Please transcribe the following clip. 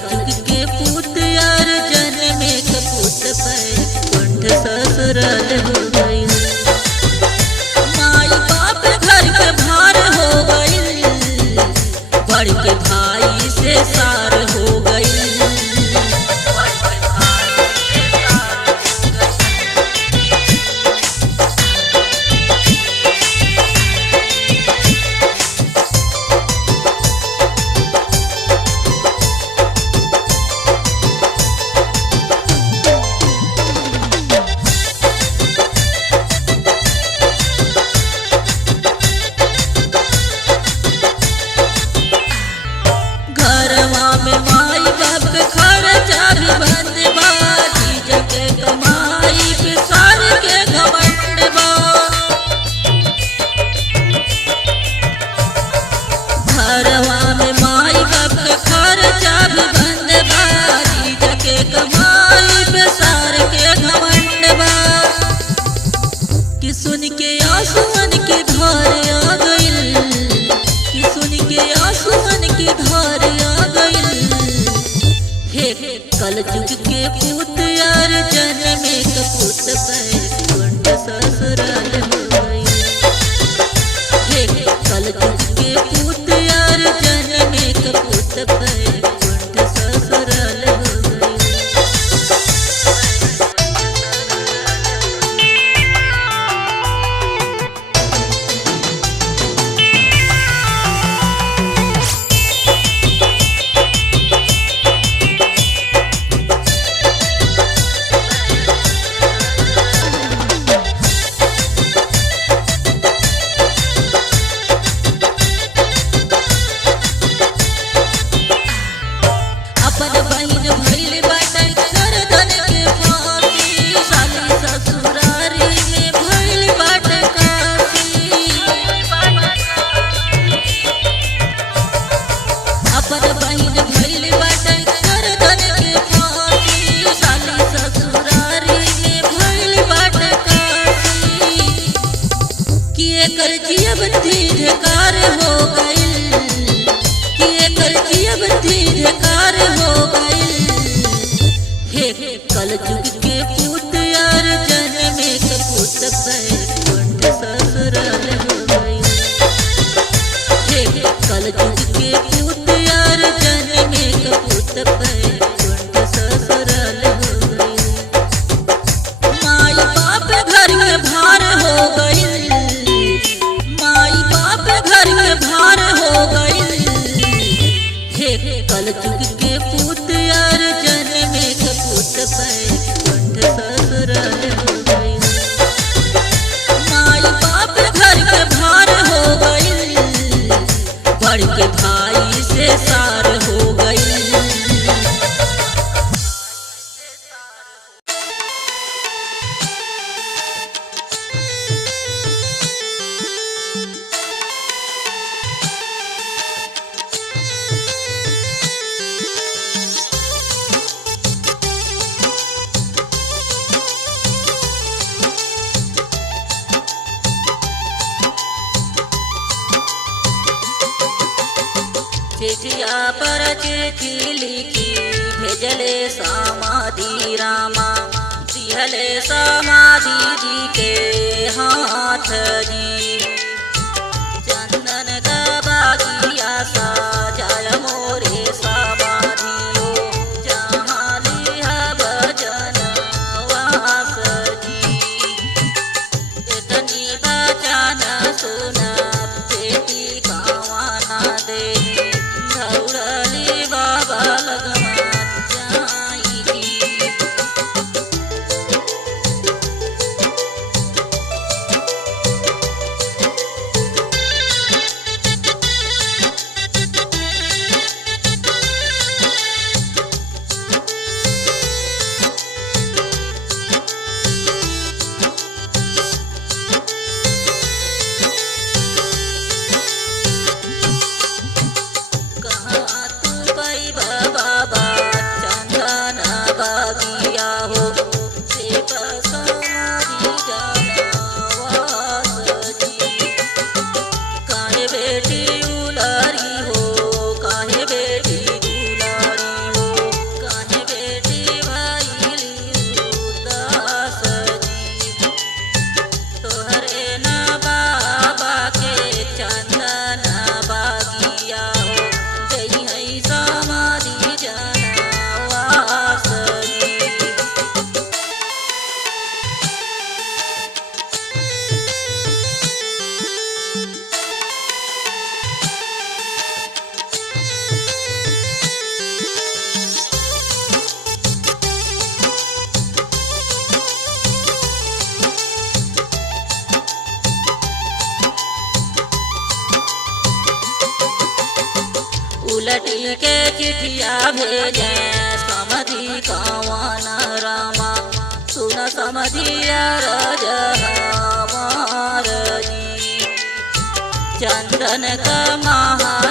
कलयुग के पूत यार जन्मे कपूत पे कुंठ ससुराल हो गई। माई बाप घर के भार हो गई, बड़ के भाई से सार हो गई। कलयुग के पूत यार जन्मे कपूत पे कुंठ ससुराल हो गई। कलयुग के पूत यार जन्मे कपूत पे कुंठ ससुराल हो गई। कलयुग के पूत यार जन्मे कपूत पे कुंठ ससुराल हो गई। कलयुग के पूत यार जन्मे कपूत पे कुंठ ससुराल हो गई। माई बाप घर के भार हो गई, माई बाप घर के भार हो गई। कलयुग के पूत यार जन्मे कपूत पे कुंठ ससुराल हो गई। माई बाप घर के भार हो गई, बड़ के भाई से सार हो गई। चिठिया पर चिट्ठी लिखी भेजले समाधि रामा, दिहले समाधि जी के हाथ जी। चंदन का बागिया साजाय मोरे समाधियो, जहाँ लिहा भजन वास जी। इतनी बचन सुन बेटी कावाना दे, बाबा लगमत जाई जी। उलटी के चिठिया भेजे समधि कवन रामा सुन समधिया रज हमार जी। चंदन का महा